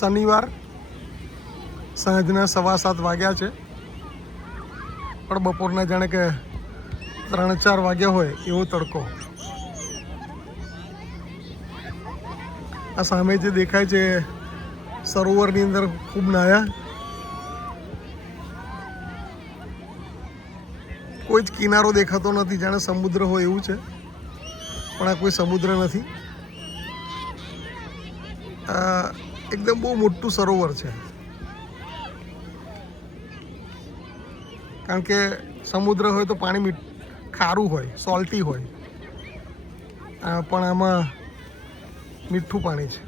શનિવાર સાંજના 7:15 વાગ્યા છે, પણ બપોરના જાણે કે 3-4 વાગ્યા હોય એવો તડકો. આ સામે જે દેખાય છે સરોવરની અંદર ખૂબ નાયા. કોઈ જ કિનારો દેખાતો નથી, જાણે સમુદ્ર હોય એવું છે, પણ આ કોઈ સમુદ્ર નથી. આ એકદમ બહુ મોટું સરોવર છે, કારણ કે સમુદ્ર હોય તો પાણી ખારું હોય, સોલ્ટી હોય, પણ આમાં મીઠું પાણી છે.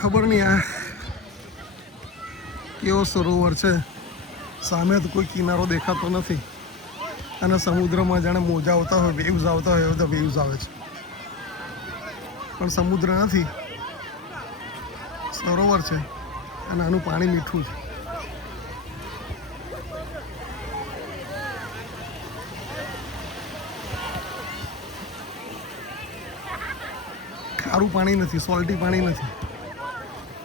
ખબર નહીં આ કેવો સરોવર છે. સામે તો કોઈ કિનારો દેખાતો નથી, અને સમુદ્રમાં જાણે મોજા આવતા હોય, વેવ્સ આવતા હોય, એવા વેવ્સ આવે છે, પણ સમુદ્ર નથી, સરોવર છે, અને આનું પાણી મીઠું છે. ખારું પાણી નથી, સોલ્ટી પાણી નથી,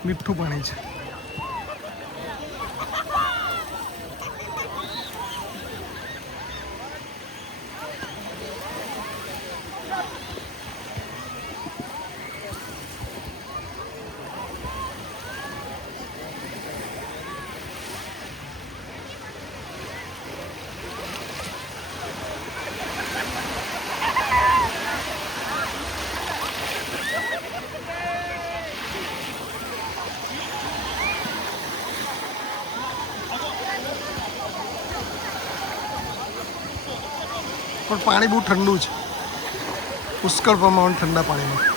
મીઠું પાણી છે. પણ પાણી બહુ ઠંડુ છે, પુષ્કળ પ્રમાણ ઠંડા પાણીનું.